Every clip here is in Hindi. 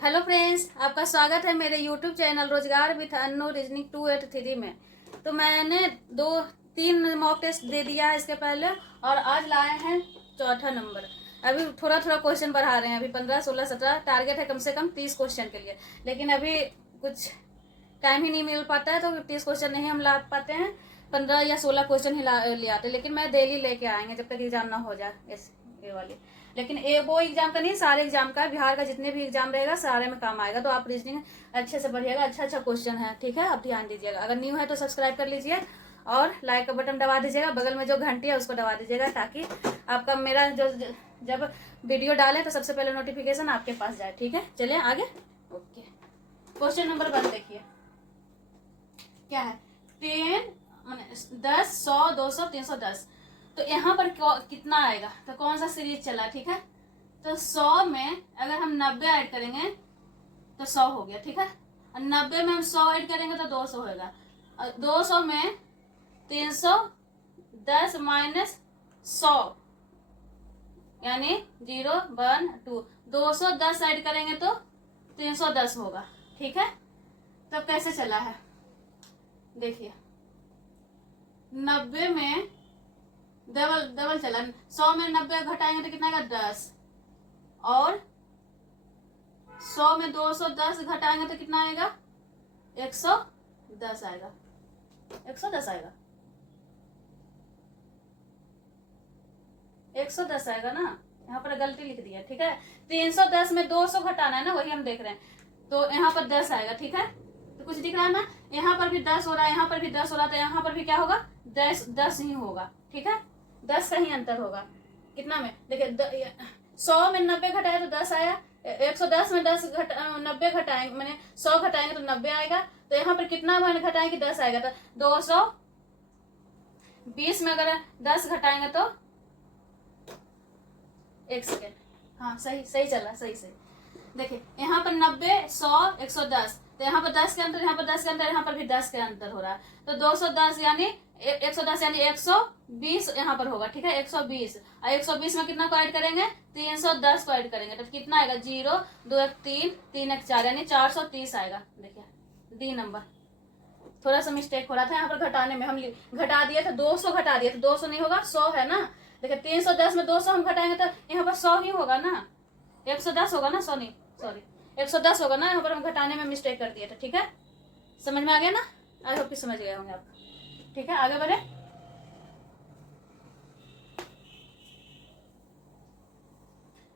हेलो फ्रेंड्स, आपका स्वागत है मेरे यूट्यूब चैनल रोजगार विथ अन्नू रीजनिंग 283 में। तो मैंने 2-3 मॉक टेस्ट दे दिया है इसके पहले और आज लाए हैं चौथा नंबर। अभी थोड़ा थोड़ा क्वेश्चन बढ़ा रहे हैं। अभी 15, 16, 17 टारगेट है कम से कम 30 क्वेश्चन के लिए, लेकिन अभी कुछ टाइम ही नहीं मिल पाता है तो 30 क्वेश्चन नहीं हम ला पाते हैं। 15 या 16 क्वेश्चन ही ले आते, लेकिन मैं डेली लेके आएंगे जब तक एग्जाम ना हो जाए ये वाली। लेकिन वो एग्जाम का नहीं, सारे एग्जाम का, बिहार का जितने भी एग्जाम रहेगा सारे में काम आएगा। तो आप रीजनिंग अच्छे से पढ़िएगा, अच्छा अच्छा क्वेश्चन है, ठीक है। आप ध्यान दीजिएगा। अगर न्यू है तो सब्सक्राइब कर लीजिए और लाइक का बटन दबा दीजिएगा। बगल में जो घंटी है उसको दबा दीजिएगा ताकि आपका मेरा जो जब वीडियो डाले तो सबसे पहले नोटिफिकेशन आपके पास जाए, ठीक है। चलिए आगे। ओके, क्वेश्चन नंबर 1 देखिए क्या है। 10, 100, 200, 310। तो यहाँ पर कितना आएगा, तो कौन सा सीरीज चला, ठीक है। तो 100 में अगर हम 90 ऐड करेंगे तो 100 हो गया, ठीक है। और 90 में हम 100 ऐड करेंगे तो 200 होगा। और 200 में 310 माइनस 100 यानी 0, 1, 2। 210 ऐड करेंगे तो 310 होगा, ठीक है। तो कैसे चला है देखिए। 90 में डबल चला। 100 में 90 घटाएंगे तो कितना आएगा, 10। और 100 में 210 घटाएंगे तो कितना आएगा, 110 आएगा। 110 आएगा, 110 आएगा ना। यहाँ पर गलती लिख दिया, ठीक है। 310 में 200 घटाना है ना, वही हम देख रहे हैं। तो यहाँ पर 10 आएगा, ठीक है। तो कुछ दिख रहा है ना, यहाँ पर भी 10 हो रहा है, यहाँ पर भी 10 हो रहा है, तो यहाँ पर भी क्या होगा, 10 ही होगा, ठीक है। 10 का ही अंतर होगा। कितना में देखिए, 100 में 90 घटाया तो 10 आया। 110 में 90 घटाएंगे, मैंने 100 घटाएंगे तो 90 आएगा। तो यहाँ पर कितना घटाएंगे, 10 आएगा। तो 220 में अगर 10 घटाएंगे तो 1 सेकेंड, हाँ सही सही चला, सही सही। देखिए यहाँ पर 90, 100, 110, तो यहाँ पर 10 के अंतर, यहाँ पर 10 के अंतर, यहाँ पर भी 10 के अंतर हो रहा है। तो 210 यानी 110 यानी 120 यहाँ पर होगा, ठीक है। 120 और 120 में कितना को ऐड करेंगे, 310 को ऐड करेंगे तो कितना आएगा, 0, 2, 1, 3, 3, 1, 4 यानी 430 आएगा। देखिए डी नंबर। थोड़ा सा मिस्टेक हो रहा था यहाँ पर घटाने में, हम घटा दिए थे 200 घटा दिए, तो 200 नहीं होगा, 100 है ना। देखिए 310 में 200 हम घटाएंगे तो यहाँ पर 100 ही होगा ना। 110 होगा ना, 100 नहीं, सॉरी 110 होगा ना। यहाँ पर हम घटाने में मिस्टेक कर दिए थे, ठीक है। समझ में आ गया ना, आई होप कि समझ गए होंगे आप, ठीक है। आगे बढ़े।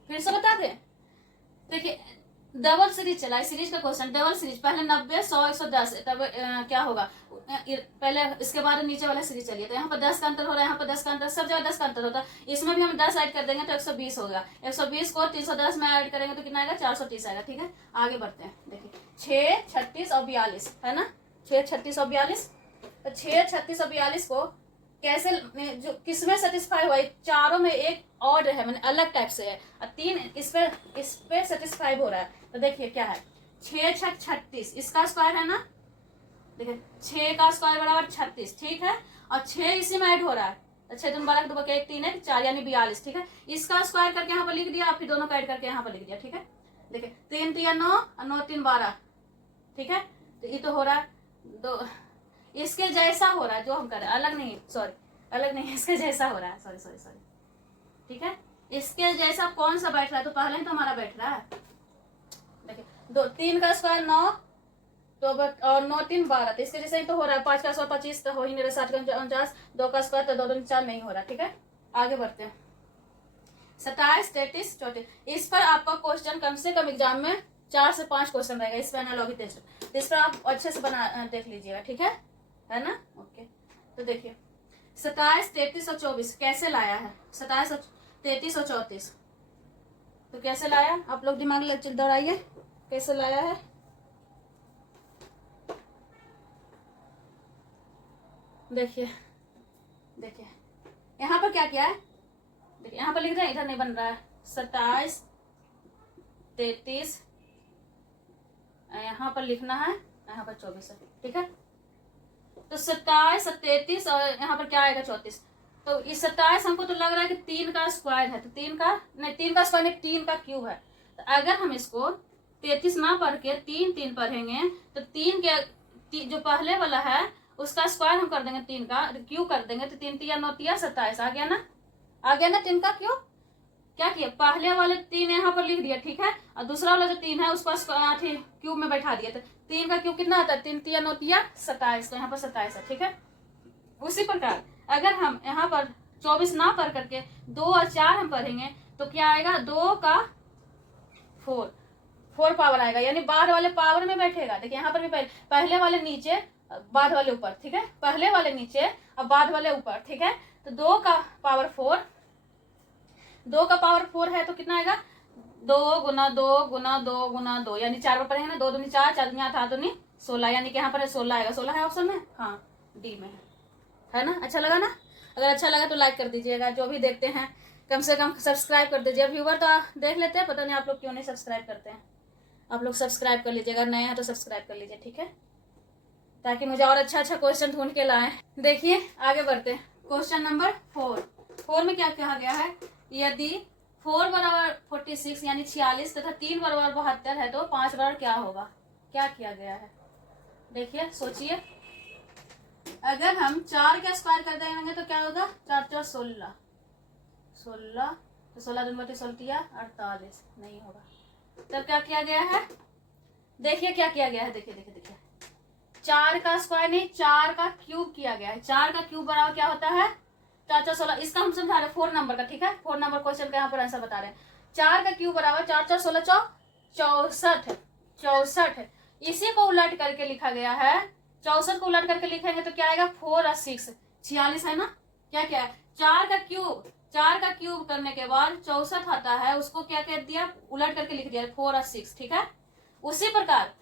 फिर से बता दें, देखिए डबल सीरीज चला है। सीरीज का क्वेश्चन डबल सीरीज, पहले 90, 100, 110, तब क्या होगा, पहले इसके बाद नीचे वाला सीरीज चलिए। तो यहाँ पर 10 का अंतर हो रहा है, यहाँ पर 10 का अंतर, सब जगह 10 का अंतर होता है। इसमें भी हम 10 ऐड कर देंगे तो 120 होगा। 120 को 310 में ऐड करेंगे तो कितना आएगा, 430 आएगा, ठीक है। आगे बढ़ते हैं। देखिए 6, 36 और 42 है ना। 6, 36 और 42। तो 6, 36 और 42 को कैसे, जो किसमें सेटिस्फाई हुआ है, चारों में एक ऑड है, मैंने अलग टाइप से है, और 3 इस पे सेटिस्फाई हो रहा है। तो देखिए क्या है, 6, 6, 36, इसका स्क्वायर है ना। देखिए 6 का स्क्वायर बराबर 36, ठीक है। और 6 इसी में ऐड हो रहा है, तो 6 2 12 2 1 3 1 4 यानी 42, ठीक है। इसका स्क्वायर करके यहाँ पर लिख दिया, फिर दोनों का ऐड करके यहाँ पर लिख दिया, ठीक है। देखिए 3 3 9 और 9 3 12, ठीक है। तो ये तो हो रहा है दो, इसके जैसा हो रहा है जो हम कर रहे हैं, अलग नहीं, सॉरी अलग नहीं, इसके जैसा हो रहा है, सॉरी सॉरी सॉरी, ठीक है। इसके जैसा कौन सा बैठ रहा है, तो पहले ही तो हमारा बैठ रहा है। देखिए 3 का स्क्वायर 9 तो और 9 3 12, तो इसके जैसे ही तो हो रहा है। 5 का स्क्वायर 25 तो हो ही नहीं रहा। 7 का 49, 2 का स्क्वायर तो 2 2 4 नहीं हो रहा, ठीक है। आगे बढ़ते हैं। 27, 33, 34, इस पर आपका क्वेश्चन कम से कम एग्जाम में 4 से 5 क्वेश्चन रहेगा, इस पर एनालॉजी टेस्ट। इस पर आप अच्छे से बना देख लीजिएगा, ठीक है ना। ओके, तो देखिए 27, 33 और 24 कैसे लाया है। 27, 33 और 34 तो कैसे लाया, आप लोग दिमाग दौड़ाइए, कैसे लाया है। देखिए देखिए यहाँ पर क्या किया है, देखिए यहाँ पर लिख रहे हैं, इधर नहीं बन रहा है। 27, 33 यहाँ पर लिखना है, यहाँ पर 24 है, ठीक है। तो 27, 33 और यहाँ पर क्या आएगा, 34। तो इस 27 हमको तो लग रहा है कि 3 का स्क्वायर है, तो 3 का नहीं, 3 का स्क्वायर नहीं, 3 का क्यूब है। तो अगर हम इसको 33 ना पढ़ के 3 3 पढ़ेंगे तो 3 के जो पहले वाला है उसका स्क्वायर हम कर देंगे, 3 का क्यू कर देंगे तो 3 3 9 3 27 आ गया ना, आ गया ना 3 का क्यू। क्या किया, पहले वाले 3 यहाँ पर लिख दिया, ठीक है, और दूसरा वाला जो 3 है उसको क्यूब में बैठा दिया। तो 3 का क्यूब कितना आता है, 3 3 9 3 27, तो यहाँ पर 27 है, ठीक है। उसी प्रकार अगर हम यहाँ पर 24 ना पढ़ करके 2 और 4 हम पढ़ेंगे तो क्या आएगा, 2 का 4 पावर आएगा, यानी बाद वाले पावर में बैठेगा। देखिए यहाँ पर भी पहले वाले नीचे बाद वाले ऊपर, ठीक है, पहले वाले नीचे और बाद वाले ऊपर, ठीक है। तो 2 का पावर 4, 2 का पावर 4 है तो कितना आएगा, 2 गुना 2 गुना 2 गुना 2, यानी 4 पर पढ़ेंगे ना, 2 दूनी 4, 4 दूनी 8, 8 दूनी 16, यानी कि यहाँ पर 16 आएगा। 16 है ऑप्शन में, हाँ डी में है ना। अच्छा लगा ना, अगर अच्छा लगा तो लाइक कर दीजिएगा, जो भी देखते हैं कम से कम सब्सक्राइब कर दीजिए। व्यूवर तो देख लेते हैं, पता नहीं आप लोग क्यों नहीं सब्सक्राइब करते हैं, आप लोग सब्सक्राइब कर लीजिएगा, नए हैं तो सब्सक्राइब कर लीजिए, ठीक है, ताकि मुझे और अच्छा अच्छा क्वेश्चन ढूंढ के लाएं। देखिए आगे बढ़ते हैं, क्वेश्चन नंबर 4 में क्या कहा गया है, यदि 4 बराबर 46 यानी 46 तथा 3 बराबर 72 है तो 5 बराबर क्या होगा, क्या किया गया है। देखिए सोचिए, अगर हम 4 का स्क्वायर कर देंगे तो क्या होगा, 4 4 16, 16 तो 16 दूनी 32 16 48, नहीं होगा। तब क्या किया गया है, देखिए क्या किया गया है, देखिए देखिए देखिए, 4 का स्क्वायर नहीं 4 का क्यूब किया गया है। 4 का क्यूब बराबर क्या होता है, 4 4 16, इसका हम समझा रहे 4 नंबर का, ठीक है, 4 नंबर क्वेश्चन का यहाँ पर आंसर बता रहे हैं। 4 का क्यूब बराबर 4 4 16 64, 64, इसी को उलट करके लिखा गया है। 64 को उलट करके लिखेंगे तो क्या आएगा, 4 और 6 46 है ना। क्या क्या है, 4 का क्यूब करने के बाद 64 आता है, उसको क्या कर दिया, उलट करके लिख दिया 4 और 6, ठीक है। उसी प्रकार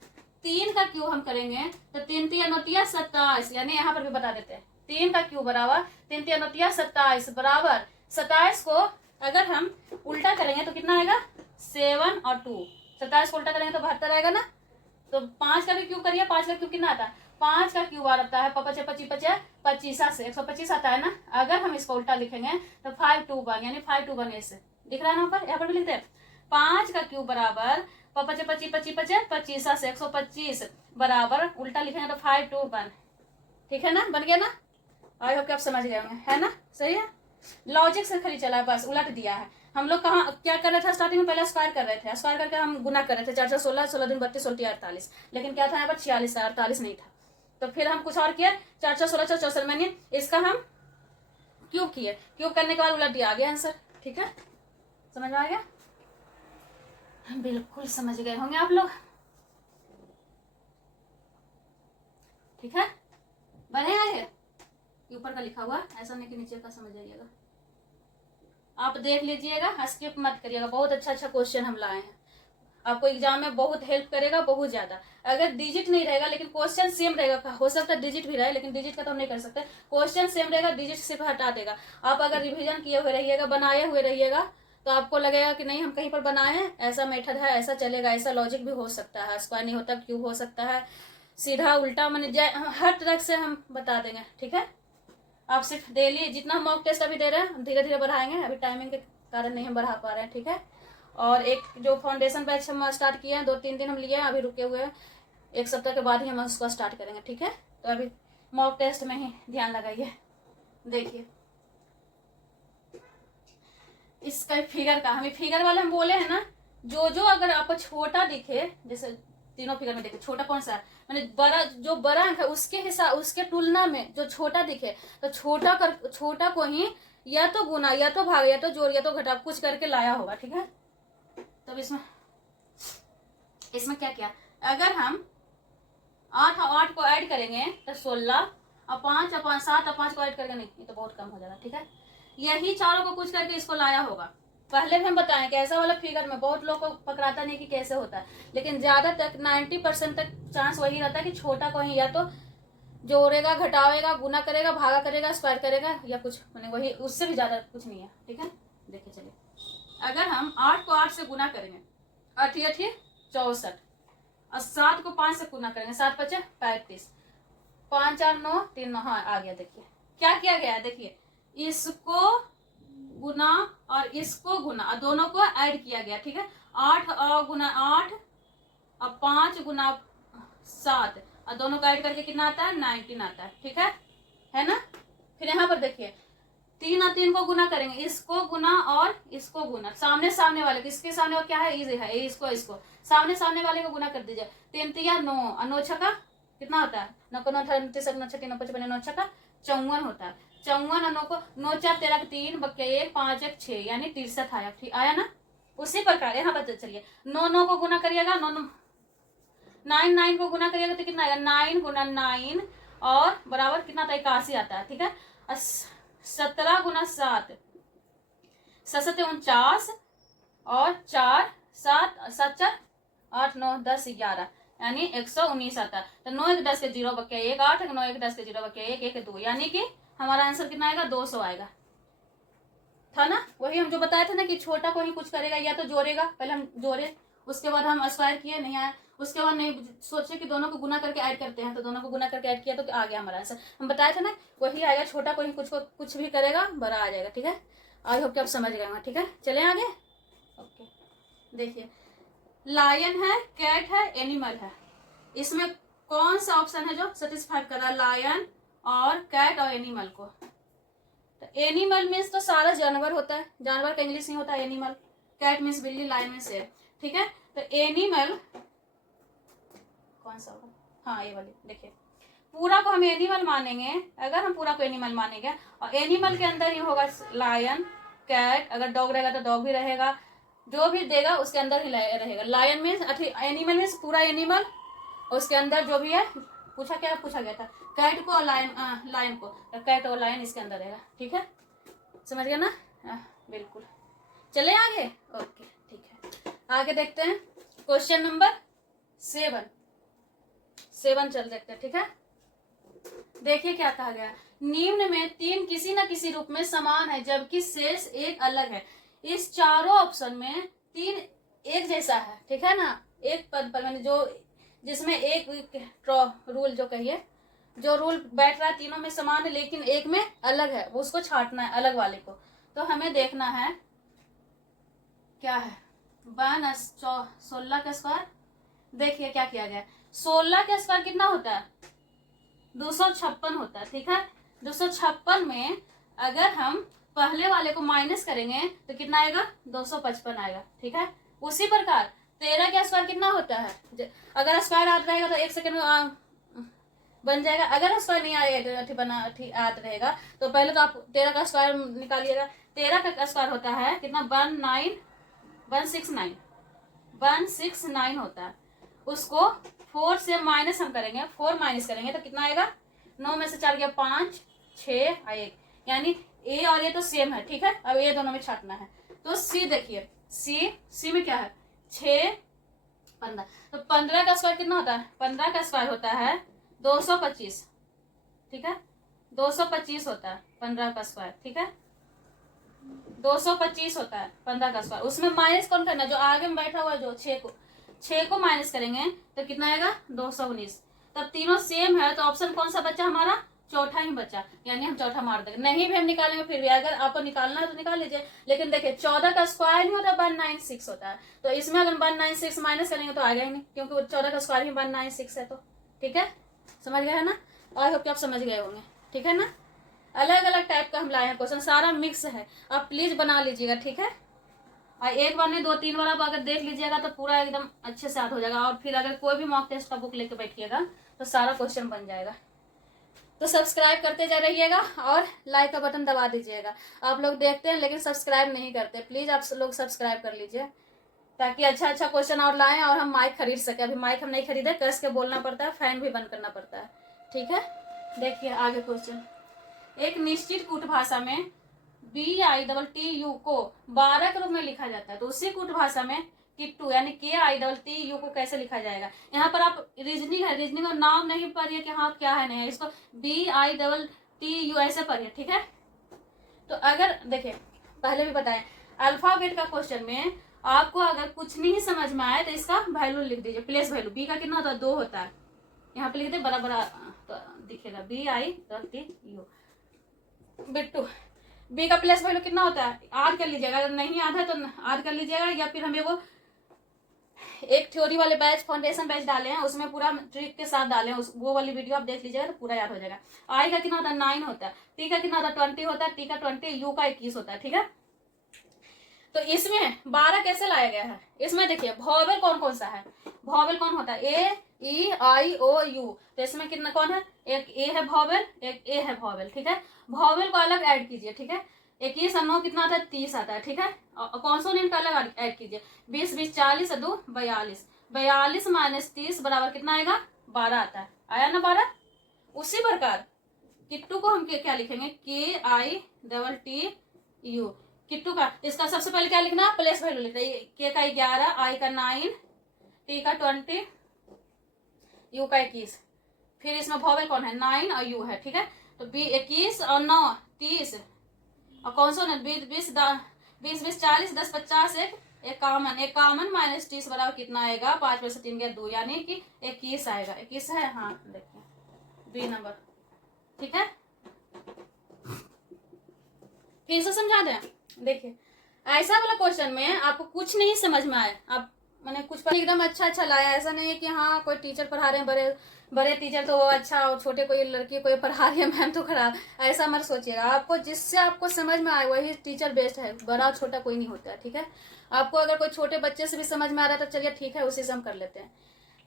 3 का क्यूब हम करेंगे तो 3 3 9 3 27, यानी यहाँ पर भी बता देते हैं 3 का क्यूब बराबर 3 3 9 3 27 बराबर 27 को अगर हम उल्टा करेंगे तो कितना आएगा, 7 और 2, 27 को उल्टा करेंगे तो 72 आएगा ना। तो 5 का भी क्यूब करिए, 5 का क्यूब कितना आता है, 5 का क्यूब आता है 25 25 25 से 125 आता है ना। अगर हम इसको उल्टा लिखेंगे तो 5 2 1, यानी 5 2 1 ऐसे दिख रहा है ना, यहाँ पर भी लिखते हैं 5 का क्यूब बराबर 25 25 25 25 से 125 बराबर उल्टा लिखेंगे तो 5 2 1, ठीक है ना, बन गया ना। आई होप कि आप समझ गए होंगे, है ना, सही है, लॉजिक से खाली चला है, बस उलट दिया है। हम लोग कहाँ क्या कर रहे थे स्टार्टिंग में, पहले स्क्वायर कर रहे थे, स्क्वायर करके हम गुना कर रहे थे, 4 4 16 16 दूनी 32 16 48, लेकिन क्या था यहाँ पर 46 था, 48 नहीं था। तो फिर हम कुछ और किए, 4 4 16 64, मैंने इसका हम क्यूब किए, क्यूब करने के बाद उलट दिया, आ गया आंसर, ठीक है, समझ में आ गया, बिल्कुल समझ गए होंगे आप लोग, ठीक है, बने आगे ऊपर का लिखा हुआ, ऐसा नहीं कि नीचे का समझ जाइएगा, आप देख लीजिएगा, स्किप मत करिएगा, बहुत अच्छा अच्छा क्वेश्चन हम लाए हैं, आपको एग्जाम में बहुत हेल्प करेगा, बहुत ज्यादा। अगर डिजिट नहीं रहेगा लेकिन क्वेश्चन सेम रहेगा, हो सकता है डिजिट भी रहे लेकिन डिजिट का तो हम नहीं कर सकते, क्वेश्चन सेम रहेगा, डिजिट सिर्फ हटा देगा। आप अगर रिवीजन किए हुए रहिएगा, बनाए हुए रहिएगा, तो आपको लगेगा कि नहीं हम कहीं पर बनाए हैं, ऐसा मेथड है, ऐसा चलेगा, ऐसा लॉजिक भी हो सकता है, स्क्वायर नहीं होता क्यूब हो सकता है, सीधा उल्टा, मैंने हर तरह से हम बता देंगे, ठीक है। आप सिर्फ डेली जितना हम मॉक टेस्ट अभी दे रहे हैं धीरे धीरे बढ़ाएंगे, अभी टाइमिंग के कारण नहीं हम बढ़ा पा रहे हैं, ठीक है। और एक जो फाउंडेशन बैच हम स्टार्ट किए हैं, 2-3 दिन हम लिए हैं, अभी रुके हुए हैं, 1 सप्ताह के बाद ही हम उसको स्टार्ट करेंगे, ठीक है। तो अभी मॉक टेस्ट में ही ध्यान लगाइए। देखिए इसका फिगर का, हमें फिगर वाले हम बोले हैं ना, जो जो अगर आपको छोटा दिखे, जैसे तीनों फिगर में देखिए छोटा कौन सा है, मैंने बड़ा, जो बड़ा अंक है उसके हिसाब, उसके तुलना में जो छोटा दिखे तो छोटा को ही या तो गुना या तो भाग या तो जोड़ या तो घटा कुछ करके लाया होगा, ठीक है। तब इसमें क्या किया, अगर हम 8 और 8 को ऐड करेंगे तो 16 और 5 और 5 7 और 5 को ऐड करेंगे, नहीं ये तो बहुत कम हो जाएगा, ठीक है। यही चारों को कुछ करके इसको लाया होगा। पहले भी हम बताएं कि ऐसा वाला फिगर में बहुत लोग को पकड़ाता नहीं कि कैसे होता है, लेकिन ज्यादा तक 90% तक चांस वही रहता है कि छोटा को ही या तो जोड़ेगा घटावेगा गुना करेगा भागा करेगा स्क्वायर करेगा या कुछ, मैंने वही, उससे भी ज्यादा कुछ नहीं है, ठीक है। देखिए चलिए, अगर हम 8 को 8 से गुना करेंगे 8 8 64 और 7 को 5 से गुना करेंगे 7 5 35, 5 4 9 3 9, हाँ आ गया। देखिए क्या किया गया है, देखिए इसको गुना और इसको गुना और दोनों को ऐड किया गया, ठीक है। 8 गुना 8 5 गुना 7 और दोनों का ऐड करके कितना आता है 19 आता है, ठीक है ना। फिर यहाँ पर देखिए 3 और 3 को गुना करेंगे, इसको गुना और इसको गुना, सामने सामने वाले, किसके सामने और क्या है इज है, इसको सामने सामने वाले को गुना कर दीजिए। 3 तिया 9 और 9 छका कितना होता है, 9 को 9 38 9 छठी 9 55 9 छका 54 होता है। 54 और 9 को 9 4 13 3 बक्के 1 5 1 6 यानी 63 आया, ठीक आया ना। उसी प्रकार यहाँ पर चलिए 9 9 को गुना करिएगा, 9 9 9 को गुना करिएगा तो कितना आएगा 9 गुना 9 और बराबर कितना आता है 81 आता है, ठीक है। 17 गुना 7 7 49 और 4 7 7 4 8 9 10 11 यानी 119 आता है। तो 9 1 10 के 0 बक्के 1 8 9 1 10 के 0 बक्के 1 1 2 यानी कि हमारा आंसर कितना आएगा 200 आएगा, था ना। वही हम जो बताए थे ना कि छोटा को ही कुछ करेगा या तो जोड़ेगा, पहले हम जोड़े उसके बाद हम स्क्वायर किए नहीं आया, उसके बाद नहीं सोचे कि दोनों को गुना करके ऐड करते हैं, तो दोनों को गुना करके ऐड किया तो आ गया हमारा आंसर। हम बताए थे ना वही आएगा, छोटा को ही कुछ भी करेगा बड़ा आ जाएगा, ठीक है। आई होप कि आप समझ गए, ठीक है। चले आगे। ओके देखिए लायन है, कैट है, एनिमल है, इसमें कौन सा ऑप्शन है जो सेटिस्फाई कर रहा है लायन और कैट और एनिमल को। तो एनिमल मीन्स तो सारा जानवर होता है, जानवर का इंग्लिश नहीं होता एनिमल। कैट मीन्स बिल्ली, लायन मीन्स शेर, ठीक है। तो एनिमल कौन सा होगा, हाँ ये वाली देखिए, पूरा को हम एनिमल मानेंगे, अगर हम पूरा को एनिमल मानेंगे और एनिमल के अंदर ही होगा लायन कैट, अगर डॉग रहेगा तो डॉग भी रहेगा, जो भी देगा उसके अंदर ही रहेगा। लायन मीन्स एनिमल मीन्स पूरा एनिमल, उसके अंदर जो भी है पूछा गया था कैट को और लायन को, कैट और लायन इसके अंदर रहेगा, ठीक है। समझ गया ना, बिल्कुल। चले आगे। ओके ठीक है, आगे देखते हैं क्वेश्चन नंबर 7 चल देखते हैं, ठीक है। देखिए क्या कहा गया, निम्न में 3 किसी न किसी रूप में समान है जबकि शेष एक अलग है। इस चारों ऑप्शन में 3 एक जैसा है, ठीक है ना। एक पद पर मैंने जो जिसमें एक रूल जो कहिए जो रूल बैठ रहा है तीनों में समान है लेकिन एक में अलग है, उसको छांटना है अलग वाले को। तो हमें देखना है क्या है 16 का स्क्वायर। देखिए क्या किया गया, 16 का स्क्वायर कितना होता है 256 होता है, ठीक है। 256 में अगर हम पहले वाले को माइनस करेंगे तो कितना आएगा 255 आएगा, ठीक है। उसी प्रकार 13 का स्क्वायर कितना होता है, अगर स्क्वायर आता रहेगा तो 1 सेकंड में बन जाएगा, अगर स्क्वायर नहीं आता रहेगा तो पहले तो आप 13 का स्क्वायर निकालिएगा। 13 का स्क्वायर होता है कितना 169 होता है, उसको 4 से माइनस हम करेंगे, 4 माइनस करेंगे तो कितना आएगा 9 में से 4 गया 5 6 और 1 यानी ए और ये तो सेम है, ठीक है। अब ये दोनों में छाटना है तो सी देखिए, सी में क्या है 6 15, तो 15 का स्क्वायर कितना होता है 15 का स्क्वायर होता है 225, ठीक है। 225 होता है 15 का स्क्वायर, ठीक है। 225 होता है 15 का स्क्वायर, उसमें माइनस कौन करना, जो आगे में बैठा हुआ है जो 6 को माइनस करेंगे तो कितना आएगा 219। तब तीनों सेम है तो ऑप्शन कौन सा बचा हमारा, चौथा ही बचा, यानी हम चौथा मार देंगे। नहीं भी हम निकालेंगे फिर भी, अगर आपको निकालना है तो निकाल लीजिए। लेकिन देखिए 14 का स्क्वायर नहीं होता 196 होता है, तो इसमें अगर 196 माइनस करेंगे तो आएगा ही नहीं क्योंकि 14 का स्क्वायर ही 196 है, तो ठीक है। समझ गए है ना, आई होप कि आप समझ गए होंगे, ठीक है ना। अलग अलग टाइप का हम लाए हैं क्वेश्चन, सारा मिक्स है, आप प्लीज बना लीजिएगा, ठीक है। और एक बार नहीं 2-3 बार आप अगर देख लीजिएगा तो पूरा एकदम अच्छे से याद हो जाएगा, और फिर अगर कोई भी मॉक टेस्ट का बुक लेके बैठिएगा तो सारा क्वेश्चन बन जाएगा। तो सब्सक्राइब करते जा रहिएगा और लाइक का बटन दबा दीजिएगा। आप लोग देखते हैं लेकिन सब्सक्राइब नहीं करते, प्लीज आप लोग सब्सक्राइब कर लीजिए ताकि अच्छा क्वेश्चन और लाएं और हम माइक खरीद सके। अभी माइक हम नहीं खरीदे, कस के बोलना पड़ता है, फैन भी बंद करना पड़ता है, ठीक है। देखिए आगे क्वेश्चन, एक निश्चित कूट भाषा में BITTU को 12 के रूप में लिखा जाता है, तो उसी कूट भाषा में किट्टू यानी KITTU को कैसे लिखा जाएगा। यहाँ पर आप रीजनिंग और नाम नहीं पढ़िए कि हाँ क्या है नहीं है, इसको BITTU ऐसे पढ़िए, ठीक है। तो अगर देखिए पहले भी बताएं अल्फाबेट का क्वेश्चन में आपको अगर कुछ नहीं समझ में आए तो इसका वैल्यू लिख दीजिए, प्लेस वैल्यू। बी का कितना होता है 2 होता है, यहाँ पे लिख दे बड़ा बड़ा तो दिखेगा BITTU बिट्टू। बी का प्लेस वैल्यू कितना होता है, आध कर लीजिएगा, अगर नहीं आधा तो आध कर लीजिएगा, या फिर हमें वो एक थ्योरी वाले बैच, फाउंडेशन बैच डाले हैं, उसमें पूरा ट्रिक के साथ डाले हैं, वो वाली वीडियो आप देख लीजिएगा तो पूरा याद हो जाएगा। आई का कितना होता है 9 होता है, टी का कितना होता है 20 होता है, टी का 20, यू का 21 होता है। ठीक है, तो इसमें 12 कैसे लाया गया है? इसमें देखिए वॉवेल कौन कौन सा है, वॉवेल कौन होता है, ए ई आई ओ यू। तो इसमें कितना कौन है, एक ए है वॉवेल, एक ए है वॉवेल। ठीक है, वॉवेल को अलग ऐड कीजिए। ठीक है, 21 और 9 कितना आता है 30 आता है। ठीक है, कॉन्सोनेंट का अलग ऐड कीजिए, 20 20 40 2 42, 42 माइनस 30 बराबर कितना आएगा 12 आता है। आया ना 12। उसी प्रकार किट्टू को हम क्या लिखेंगे, के I double T U. Kittu का इसका सबसे पहले क्या लिखना, प्लेस वैल्यू लिखना, के का 11, आई का 9, टी का 20, यू का 21। फिर इसमें वॉवेल कौन है 9 और यू है। ठीक है, तो 21 और 9 30 और कौन सा 20 20 40 10 50 एक कामन माइनस 30 बराबर कितना आएगा, 5 में से 3 गया 2, यानी कि 21 आएगा। 21 है, हाँ देखिए बी नंबर। ठीक है, फिर से समझा दें। देखिए ऐसा वाला क्वेश्चन में आपको कुछ नहीं समझ में आए, आप मैंने कुछ पर एकदम अच्छा लाया, ऐसा नहीं है कि हाँ कोई टीचर पढ़ा रहे हैं, बड़े बड़े टीचर तो अच्छा, और छोटे कोई लड़की कोई पढ़ा रही है मैम तो खराब, ऐसा मत सोचिएगा। आपको जिससे आपको समझ में आए वही टीचर बेस्ट है, बड़ा छोटा कोई नहीं होता है। ठीक है, आपको अगर कोई छोटे बच्चे से भी समझ में आ रहा है तो चलिए ठीक है, उसी से हम कर लेते हैं।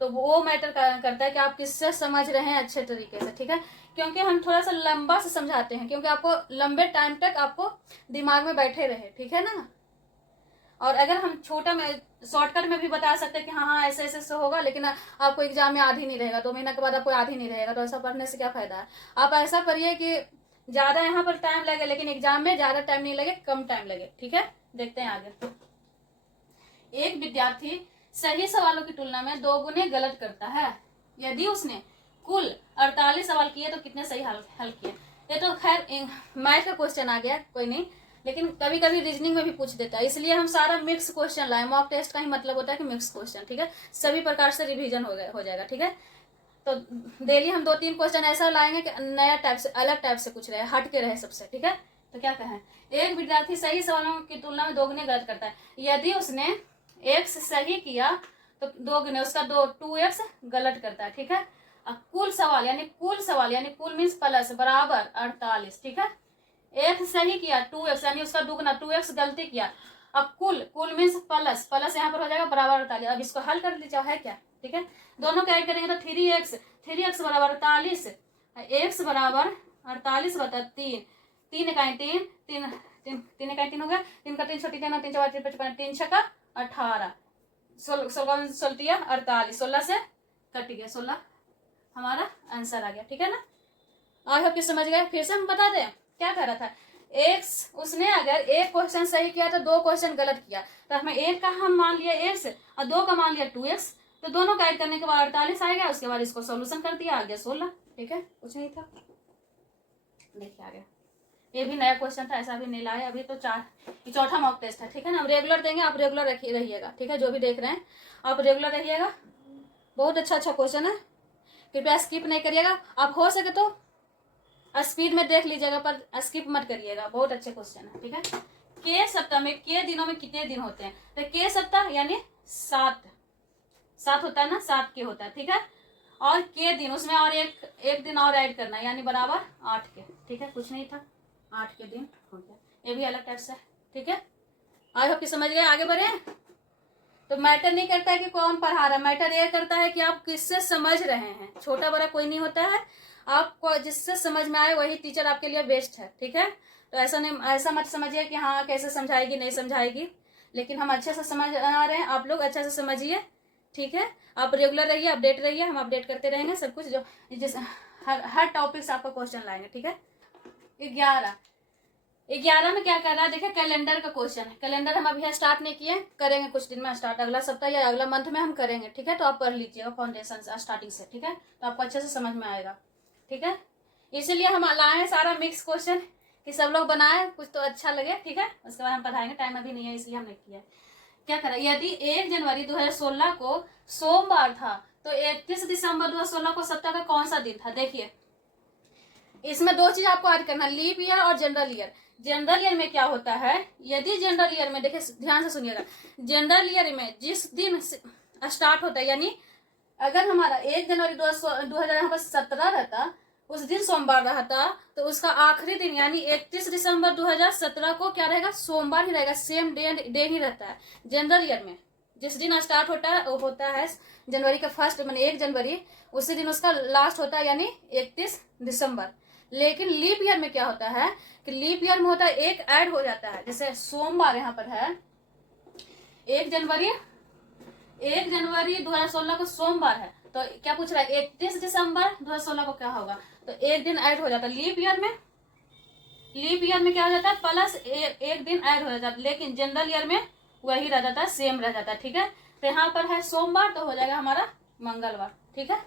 तो वो मैटर करता है कि आप किससे समझ रहे हैं अच्छे तरीके से। ठीक है, क्योंकि हम थोड़ा सा लंबा से समझाते हैं, क्योंकि आपको लंबे टाइम तक आपको दिमाग में बैठे रहे। ठीक है ना, और अगर हम छोटा में शॉर्टकट में भी बता सकते हैं कि हाँ हाँ ऐसे ऐसे होगा, लेकिन आपको एग्जाम में याद ही नहीं रहेगा, 2 महीना के बाद आपको याद ही नहीं रहेगा, तो ऐसा पढ़ने से क्या फायदा है। आप ऐसा करिए कि ज्यादा यहाँ पर टाइम लगे लेकिन एग्जाम में ज्यादा टाइम नहीं लगे, कम टाइम लगे। ठीक है, देखते हैं आगे। एक विद्यार्थी सही सवालों की तुलना में 2 गुने गलत करता है, यदि उसने कुल 48 सवाल किए तो कितने सही हल किए। ये तो खैर मैथ का क्वेश्चन आ गया, कोई नहीं, लेकिन कभी कभी रीजनिंग में भी पूछ देता है, इसलिए हम सारा मिक्स क्वेश्चन लाए। मॉक टेस्ट का ही मतलब होता है कि मिक्स क्वेश्चन। ठीक है, सभी प्रकार से रिवीजन हो जाएगा। ठीक है, तो डेली हम 2-3 क्वेश्चन ऐसा लाएंगे कि नया टाइप से, अलग टाइप से कुछ रहे, हट के रहे सबसे। ठीक है, तो क्या कहें, एक विद्यार्थी सही सवालों की तुलना में 2 गुने गलत करता है, यदि उसने x सही किया तो 2 गुने उसका 2x गलत करता है। ठीक है, कुल सवाल यानी कुल मीन्स प्लस बराबर 48। ठीक है, एक सही किया 2x यानी उसका दुगना 2x गलती किया, अब कुल मीन्स प्लस यहाँ पर हो जाएगा बराबर 48। अब इसको हल कर लीजिए, है क्या। ठीक है, दोनों को ऐड करेंगे तो 3x बराबर 48, x बराबर 48 बता 3, 3 इकाई 3 हो गया, 3 का 3 छोटी 3 3 4 55 3 6 18, 16 48, 16 से कट गया 16, हमारा आंसर आ गया। ठीक है ना, आई होप कि समझ गए। फिर से हम बता दें क्या कर रहा था, एक्स उसने अगर एक क्वेश्चन सही किया तो 2 क्वेश्चन गलत किया, तो हमें एक का हम मान लिया x और 2 का मान लिया 2x, तो दोनों का ऐड करने के बाद 48 आएगा, उसके बाद इसको सोल्यूशन कर दिया, आ गया 16। ठीक है, कुछ नहीं था, देखिए आ गया। ये भी नया क्वेश्चन था, ऐसा भी नहीं लाया अभी, तो चौथा मॉक टेस्ट है। ठीक है ना, हम रेगुलर देंगे, आप रेगुलर रहिएगा। ठीक है, जो भी देख रहे हैं आप रेगुलर रहिएगा, बहुत अच्छा क्वेश्चन है, कृपया स्किप नहीं करिएगा। आप हो सके तो स्पीड में देख लीजिएगा पर स्किप मत करिएगा, बहुत अच्छे क्वेश्चन है। ठीक है, के सप्ताह में के दिनों में कितने दिन होते हैं, तो के सप्ताह यानी 7 होता है ना, 7 के होता है। ठीक है, और के दिन उसमें और एक दिन और ऐड करना है, यानी बराबर 8 के। ठीक है, कुछ नहीं था, 8 के दिन हो गया, ये भी अलग टाइप से। ठीक है, आई होप कि समझ गए, आगे बढ़े। तो मैटर नहीं करता है कि कौन पढ़ा रहा है, मैटर ये करता है कि आप किससे समझ रहे हैं, छोटा बड़ा कोई नहीं होता है, आपको जिससे समझ में आए वही टीचर आपके लिए बेस्ट है। ठीक है, तो ऐसा मत समझिए कि हाँ कैसे समझाएगी नहीं समझाएगी, लेकिन हम अच्छे से समझ आ रहे हैं, आप लोग अच्छे से समझिए। ठीक है, आप रेगुलर रहिए, अपडेट रहिए, हम अपडेट करते रहेंगे सब कुछ, जो जिस हर टॉपिक से आपका क्वेश्चन लाएंगे। ठीक है, 11 में क्या कर रहा है, देखिए कैलेंडर का क्वेश्चन है। कैलेंडर हम अभी स्टार्ट नहीं किए, करेंगे कुछ दिन में स्टार्ट, अगला सप्ताह या अगला मंथ में हम करेंगे। ठीक है, तो आप पढ़ लीजिएगा फाउंडेशन से स्टार्टिंग से। ठीक है, तो आपको अच्छे से समझ में आएगा। ठीक है, इसीलिए हम लाए हैं सारा मिक्स क्वेश्चन कि सब लोग बनाए, कुछ तो अच्छा लगे। ठीक है, उसके बाद हम पढ़ाएंगे, टाइम अभी नहीं है इसलिए हमने किया। क्या करा, यदि 1 जनवरी 2016 को सोमवार था तो 31 दिसंबर 2016 को सप्ताह का कौन सा दिन था। देखिए इसमें 2 चीज आपको ऐड करना, लीप ईयर और जनरल ईयर। जनरल ईयर में क्या होता है, यदि जनरल ईयर में देखिए ध्यान से सुनिएगा, जनरल ईयर में जिस दिन स्टार्ट होता है, यानी अगर हमारा 1 जनवरी 2017 रहता, उस दिन सोमवार रहता, तो उसका आखिरी दिन यानी 31 दिसंबर 2017 को क्या रहेगा, सोमवार ही रहेगा, सेम डे ही रहता है। जनरल ईयर में जिस दिन स्टार्ट होता है जनवरी का फर्स्ट माने 1 जनवरी, उसी दिन उसका लास्ट होता है यानी 31 दिसंबर। लेकिन लीप ईयर में क्या होता है कि लीप ईयर में होता है एक ऐड हो जाता है, जैसे सोमवार यहाँ पर है 1 जनवरी 2016 को सोमवार है, तो क्या पूछ रहा है 31 दिसंबर 2016 को क्या होगा, तो एक दिन ऐड हो जाता है। लीप ईयर में क्या हो जाता है, प्लस एक दिन ऐड हो जाता है, लेकिन जनरल ईयर में वही रह जाता है, सेम रह जाता है। ठीक है, तो यहाँ पर है सोमवार, तो हो जाएगा हमारा मंगलवार। ठीक है,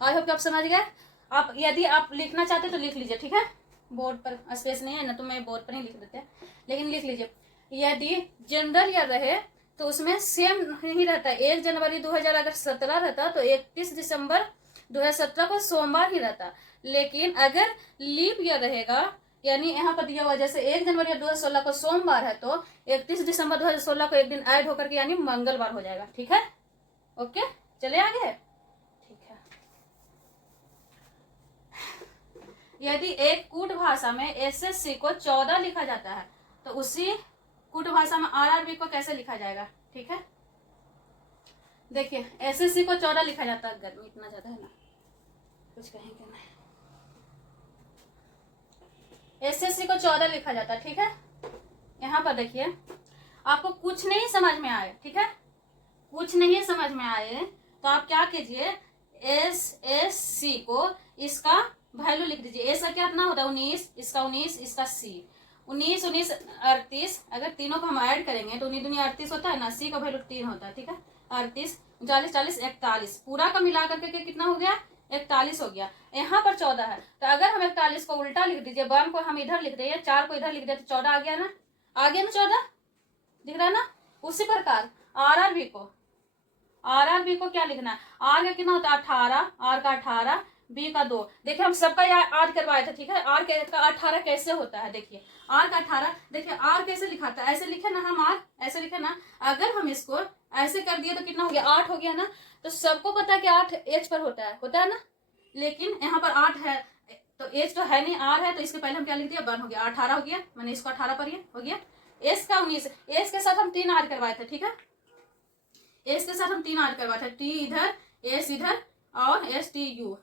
आई होप कि आप समझ गए। आप यदि आप लिखना चाहते तो लिख लीजिए, ठीक है, बोर्ड पर स्पेस नहीं है ना, तो मैं बोर्ड पर ही लिख देते हैं, लेकिन लिख लीजिए। यदि जनरल ईयर रहे तो उसमें सेम नहीं रहता है, 1 जनवरी 2017 रहता तो 31 दिसंबर 2017 को सोमवार ही रहता। लेकिन अगर लीप ईयर रहेगा, यानी यहाँ पर दिया हुआ जैसे 1 जनवरी 2016 को सोमवार है, तो 31 दिसंबर 2016 को एक दिन ऐड होकर के यानी मंगलवार हो जाएगा। ठीक है, ओके, चले आगे। ठीक है, यदि एक कूट भाषा में एसएससी को 14 लिखा जाता है, तो उसी कूट भाषा में आरआरबी को कैसे लिखा जाएगा। ठीक है, देखिए एसएससी को 14 लिखा जाता है, गर्मी इतना ज्यादा है ना, कुछ कहेंगे नहीं, एसएससी को 14 लिखा जाता है। ठीक है, यहाँ पर देखिए आपको कुछ नहीं समझ में आए, ठीक है, कुछ नहीं समझ में आए तो आप क्या कीजिए, एसएससी को इसका वैल्यू लिख दीजिए। एस का क्या इतना होता है 19, इसका 19, इसका सी 19 19 38, अगर तीनों को हम ऐड करेंगे तो 19 दूनी 38 होता है ना, सी का वैल्यू 3 होता है। ठीक है, 38 39 40 41, पूरा का मिला करके कितना हो गया, 41 हो गया। यहाँ पर 14 है, तो अगर हम 41 को उल्टा लिख दीजिए, 1 को हम इधर लिख देंगे, 4 को इधर लिख दे, तो 14 आ गया ना, आ गया ना 14, दिख रहा है ना। उसी प्रकार आरआरबी को क्या लिखना है, आर का कितना होता है 18, आर का 18, बी का 2। देखिए हम सबका याद करवाए थे। ठीक है, आर का 18 कैसे होता है, देखिए आर का 18, देखिए आर कैसे लिखाता है, ऐसे लिखे ना हम, आर ऐसे लिखे ना, अगर हम इसको ऐसे कर दिए तो कितना हो गया, 8 हो गया ना। तो सबको पता है कि 8 एच पर होता है ना, लेकिन यहाँ पर 8 है तो एच तो है नहीं, आर है, तो इसके पहले हम क्या लिख दिया, 1 हो गया, 18 हो गया, मैंने इसको 18 पर ही हो गया। एस का 19, एस के साथ हम 3 ऐड करवाए थे। ठीक है, एस के साथ हम 3 ऐड करवाए थे, टी इधर, एस इधर और S T U,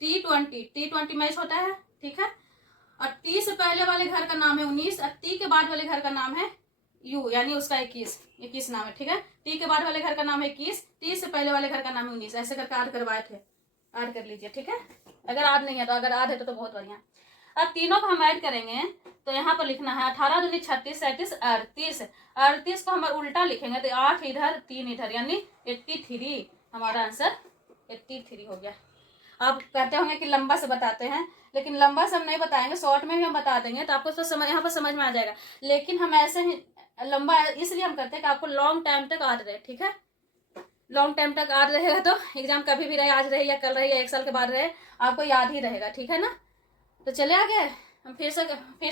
T20 match होता है। ठीक है, और टी से पहले वाले घर का नाम है 19 और टी के बाद वाले घर का नाम है यू, यानी उसका 21 नाम है। ठीक है, टी के बाद वाले घर का नाम है 21, टी से पहले वाले घर का नाम है 19, ऐसे करके ऐड करवाए थे, ऐड कर लीजिए। ठीक है, अगर याद नहीं है तो, अगर याद है तो बहुत बढ़िया। अब तीनों को हम ऐड करेंगे तो यहाँ पर लिखना है 18 दूनी 36 37 38, 38 को हम उल्टा लिखेंगे तो 8 इधर 3 इधर, यानी 83, हमारा आंसर 83 हो गया। आप कहते होंगे कि लंबा से बताते हैं, लेकिन लंबा से हम नहीं बताएंगे, शॉर्ट में भी हम बता देंगे, तो आपको तो समझ यहाँ पर समझ में आ जाएगा। लेकिन हम ऐसे ही लंबा इसलिए हम करते हैं कि आपको लॉन्ग टाइम तक याद रहे। ठीक है, लॉन्ग टाइम तक याद रहेगा तो एग्जाम कभी भी रहे, आज रहे या कल रहे या 1 साल के बाद रहे, आपको याद ही रहेगा। ठीक है ना, तो चले आगे, हम फिर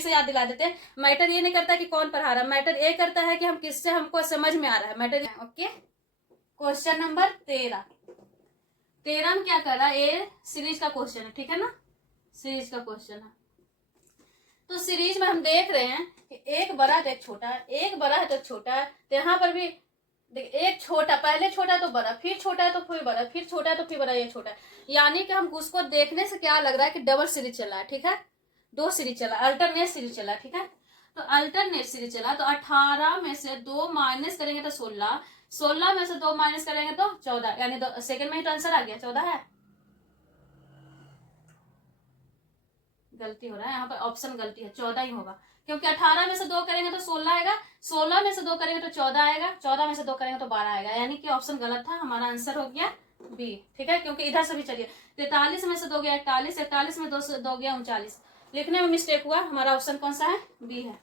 से याद दिला देते हैं। मैटर ये नहीं करता कि कौन पढ़ा रहा है, मैटर ये करता है कि हम किससे हमको समझ में आ रहा है, मैटर। ओके, क्वेश्चन नंबर 13 में क्या कर रहा है, ये सीरीज का क्वेश्चन है। ठीक है ना, सीरीज का क्वेश्चन है, तो सीरीज में हम देख रहे हैं कि एक बड़ा है तो एक छोटा है, एक बड़ा है तो एक छोटा है, तो यहाँ पर भी देखिए एक छोटा, पहले छोटा है तो बड़ा, फिर छोटा है तो फिर बड़ा, फिर छोटा है तो फिर बड़ा, ये छोटा है, यानी कि हम उसको देखने से क्या लग रहा है कि डबल सीरीज चला है। ठीक है, 2 सीरीज चला, अल्टरनेट सीरीज चला। ठीक है, तो अल्टरनेट सीरीज चला, तो 18 में से 2 माइनस करेंगे तो 16, 16 में से 2 माइनस करेंगे तो 14, यानी सेकंड में ही तो आंसर आ गया, 14 है। गलती हो रहा है यहाँ पर, ऑप्शन गलती है, 14 ही होगा, क्योंकि 18 में से 2 करेंगे तो 16 आएगा, 16 में से 2 करेंगे तो 14 आएगा, 14 में से 2 करेंगे तो 12 आएगा, यानी कि ऑप्शन गलत था, हमारा आंसर हो गया बी। ठीक है, क्योंकि इधर से भी चलिए 43 में से 2 गया 41, 41 में 2 से 2 गया 39, लिखने में मिस्टेक हुआ, हमारा ऑप्शन कौन सा है, बी है।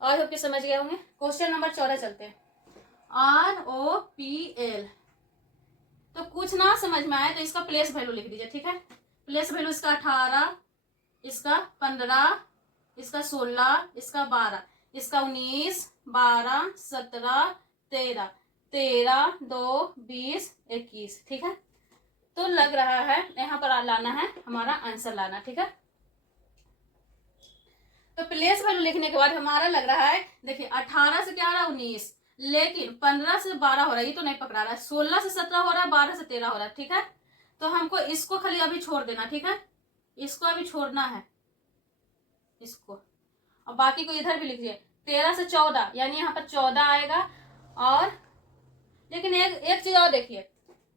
और होके समझ गए होंगे। क्वेश्चन नंबर 14 चलते हैं, ROPL, तो कुछ ना समझ में आए तो इसका प्लेस वैल्यू लिख दीजिए। ठीक है, प्लेस वैल्यू इसका 18, इसका 15, इसका 16, इसका 12, इसका 19, 12, 17, 13, 13, 2, 20, 21। ठीक है, तो लग रहा है यहाँ पर लाना है, हमारा आंसर लाना। ठीक है, तो प्लेस वैल्यू लिखने के बाद हमारा लग रहा है, देखिए 18 से क्या हो रहा है 19, लेकिन 15 से 12 हो रहा है, ये तो नहीं पकड़ा रहा है। 16 से 17 हो रहा है, 12 से 13 हो रहा है। ठीक है, तो हमको इसको खाली अभी छोड़ देना। ठीक है, इसको अभी छोड़ना है, इसको, और बाकी को इधर भी लिखिए। 13 से 14 यानी यहाँ पर 14 आएगा। और लेकिन एक चीज और देखिए,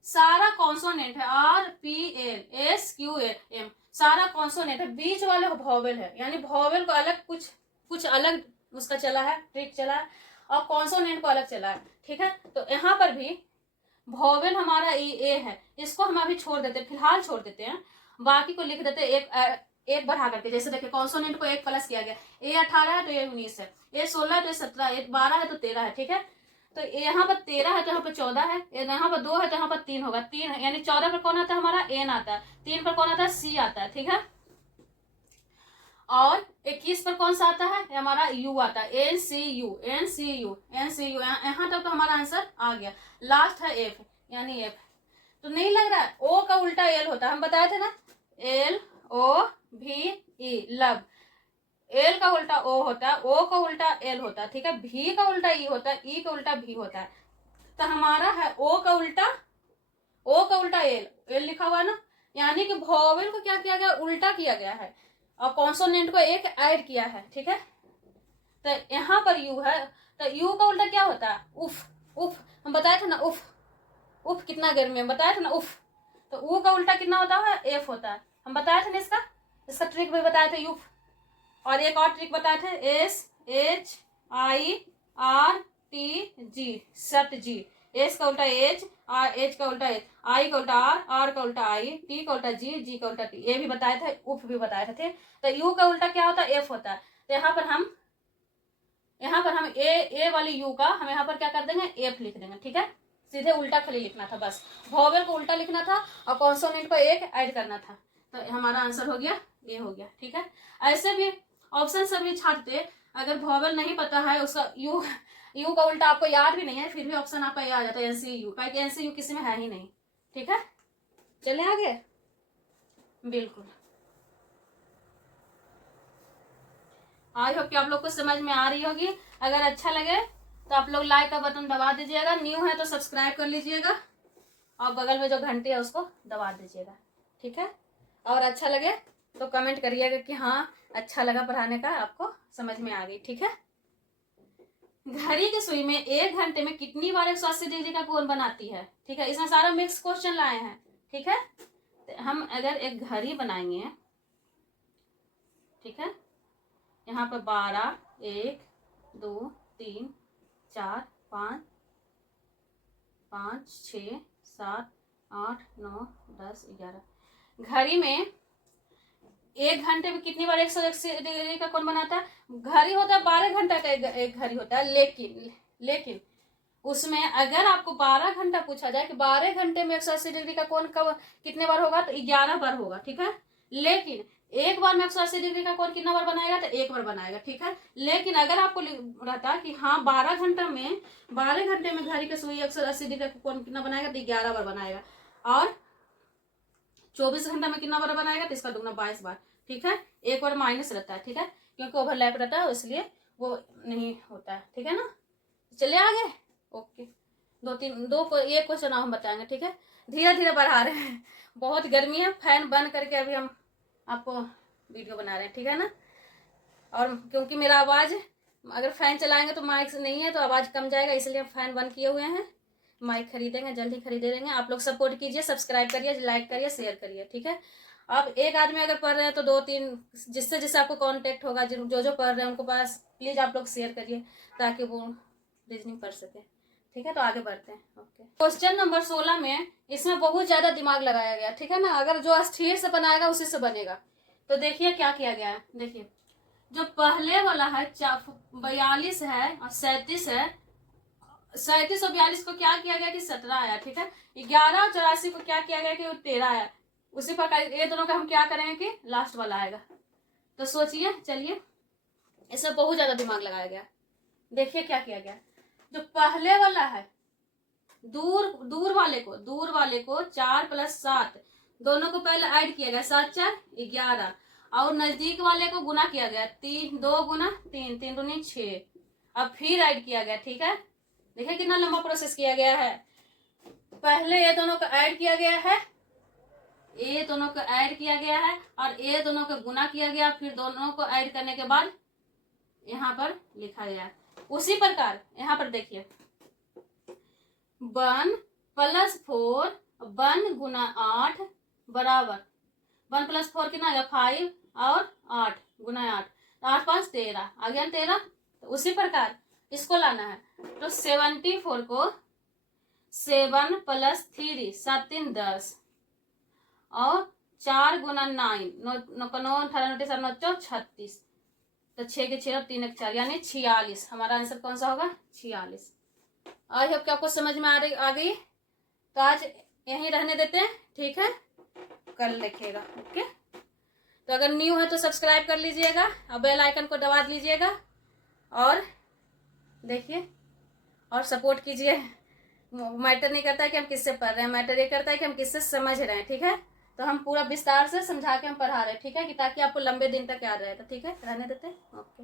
सारा कॉन्सोनेंट है, RPL SQAM, सारा कॉन्सोनेंट है, बीच वाले वॉवेल है, यानी वॉवेल को अलग कुछ अलग उसका चला है, ट्रिक चला है, और कॉन्सोनेंट को अलग चला है। ठीक है, तो यहाँ पर भी वॉवेल हमारा ए है, इसको हम अभी छोड़ देते हैं, फिलहाल छोड़ देते हैं, बाकी को लिख देते हैं एक बढ़ा करके। जैसे देखिए कॉन्सोनेंट को 1 प्लस किया गया, ए 18 है तो ये 19 है, ए 16 है तो ये 17 है, 12 है तो 13 है। ठीक है, तो यहाँ पर 13 है तो यहाँ पर 14 है, यहाँ पर 2 है तो यहाँ पर 3 होगा, 3 है, यानी 14 पर कौन आता है हमारा एन आता है, 3 पर कौन आता है सी आता है। ठीक है, और 21 पर कौन सा आता है हमारा यू आता है, NCU। यहाँ तक तो हमारा आंसर आ गया। लास्ट है एफ, यानी एफ। तो नहीं लग रहा है ओ का उल्टा एल होता है, हम बताए थे ना, LOVE लव। एल का उल्टा ओ होता है, ओ का उल्टा एल होता है। ठीक है, भी का उल्टा ई होता है, ई का उल्टा भी होता है। तो हमारा है ओ का उल्टा एल लिखा हुआ है ना, यानी कि वॉवेल को क्या किया गया, उल्टा किया गया है, और कॉन्सोनेंट को एक ऐड किया है। ठीक है, तो यहाँ पर यू है, तो यू का उल्टा क्या होता है, उफ। हम बताए थे ना, उफ कितना गर्मी है, बताया था ना उफ। तो ऊ का उल्टा कितना होता है, एफ होता है। हम बताए थे ना, इसका ट्रिक भी बताए थे, यूफ। और एक और ट्रिक बताए थे, SHIRTG, शर्ट जी। एस का उल्टा एच का उल्टा एच, आई का उल्टा आर का उल्टा आई, टी का उल्टा जी का उल्टा टी, ये भी बताए थे, उफ भी बताए थे। तो यू का उल्टा क्या होता है, एफ होता है। तो यहाँ पर हम ए वाली यू का हम यहाँ पर क्या कर देंगे, एफ लिख देंगे। ठीक है, सीधे उल्टा खाली लिखना था, बस वॉवेल को उल्टा लिखना था और कॉन्सोनेंट को एक ऐड करना था, तो हमारा आंसर हो गया, ये हो गया। ठीक है, ऐसे भी ऑप्शन सभी छाटते, अगर वॉवेल नहीं पता है उसका यू का उल्टा आपको याद भी नहीं है, फिर भी ऑप्शन आपका ये आ जाता है NCU, क्योंकि NCU किसी में है ही नहीं। ठीक है, चले आगे। बिल्कुल, आई होप कि आप लोग को समझ में आ रही होगी। अगर अच्छा लगे तो आप लोग लाइक का बटन दबा दीजिएगा, न्यू है तो सब्सक्राइब कर लीजिएगा, और बगल में जो घंटी है उसको दबा दीजिएगा। ठीक है, और अच्छा लगे तो कमेंट करिएगा कि हाँ अच्छा लगा पढ़ाने का, आपको समझ में आ गई। ठीक है, घड़ी की सुई में 1 घंटे में कितनी बार 180 डिग्री का कोण बनाती है। ठीक है, इसमें सारा मिक्स क्वेश्चन लाए हैं। ठीक है, तो हम अगर एक घड़ी बनाएंगे, ठीक है, यहाँ पर 12, 1, 2, 3, 4, 5, 6, 7, 8, 9, 10, 11। घड़ी में 1 घंटे में कितनी बार 180 डिग्री का कोण बनाता है। घड़ी होता है 12 घंटा का एक घड़ी होता है, लेकिन उसमें अगर आपको 12 घंटा पूछा जाए कि 12 घंटे में 180 डिग्री का कोण कब कितने बार होगा, तो 11 बार होगा। ठीक है, लेकिन एक बार में 180 डिग्री का कोण कितना बार बनाएगा, तो 1 बार बनाएगा। ठीक है, लेकिन अगर आपको रहता कि हाँ 12 घंटे में घड़ी के सुई 180 डिग्री का कोण कितना बनाएगा, तो 11 बार बनाएगा, और 24 घंटा में कितना बार बनाएगा, तो इसका दुगना 22 बार। ठीक है, 1 बार माइनस रहता है। ठीक है, क्योंकि ओवरलैप रहता है इसलिए वो नहीं होता है। ठीक है ना, चलिए आगे। ओके, एक क्वेश्चन हम बताएंगे। ठीक है, धीरे धीरे बढ़ा रहे हैं, बहुत गर्मी है, फैन बंद करके अभी हम आपको वीडियो बना रहे हैं। ठीक है ना, और क्योंकि मेरा आवाज अगर फैन चलाएंगे तो माइक नहीं है तो आवाज कम जाएगा, इसलिए हम फैन बंद किए हुए हैं। माइक खरीदेंगे, जल्दी खरीदेंगे। आप लोग सपोर्ट कीजिए, सब्सक्राइब करिए, लाइक करिए, शेयर करिए। ठीक है, आप एक आदमी अगर पढ़ रहे हैं तो 2-3 जिससे आपको कांटेक्ट होगा, जो पढ़ रहे हैं उनको पास प्लीज आप लोग शेयर करिए, ताकि वो रीजनिंग पढ़ सके। ठीक है, तो आगे बढ़ते हैं। ओके, क्वेश्चन नंबर 16 में इसमें बहुत ज्यादा दिमाग लगाया गया। ठीक है ना, अगर जो स्थिर से बनाएगा उसी से बनेगा। तो देखिए क्या किया गया है, देखिए जो पहले वाला है 42 है और 37 है, 37 और 42 को क्या किया गया कि 17 आया। ठीक है, 11 और 84 को क्या किया गया कि 13 आया। उसी प्रकार ये दोनों का हम क्या करेंगे कि लास्ट वाला आएगा। तो सोचिए, चलिए इसमें बहुत ज्यादा दिमाग लगाया गया। देखिए क्या किया गया, जो पहले वाला है दूर वाले को 4 + 7 दोनों को पहले ऐड किया गया, 7 × 4 = 11, और नजदीक वाले को गुना किया गया, 2 × 3 3 दूनी 6, अब फिर ऐड किया गया। ठीक है, देखिए कितना लंबा प्रोसेस किया गया है। पहले ये दोनों को ऐड किया गया है, ये दोनों को ऐड किया गया है, और ये दोनों को गुना किया गया, फिर दोनों को ऐड करने के बाद यहाँ पर लिखा गया। उसी प्रकार यहाँ पर देखिए 1 + 4 1 × 8 बराबर 1 + 4 कितना आएगा 5 और 8 × 8, 8 × 5 = 13 आ गया 13। तो उसी प्रकार इसको लाना है, तो 74 को 7 + 3 7 × 3 = 10 और 4 × 9 9 9 18 19 9 4 36, तो 6 के 6 3 1 4 यानी 46। हमारा आंसर कौन सा होगा 46। आई होप कि आपको समझ में आ गई। तो आज यहीं रहने देते हैं, ठीक है, कल लिखेगा। ओके, तो अगर न्यू है तो सब्सक्राइब कर लीजिएगा और बेल आइकन को दबा दीजिएगा, और देखिए और सपोर्ट कीजिए। मैटर नहीं करता है कि हम किससे पढ़ रहे हैं, मैटर ये करता है कि हम किससे समझ रहे हैं। ठीक है, तो हम पूरा विस्तार से समझा के हम पढ़ा रहे हैं, ठीक है, कि ताकि आपको लंबे दिन तक याद रहे। तो ठीक है, रहने देते हैं। ओके।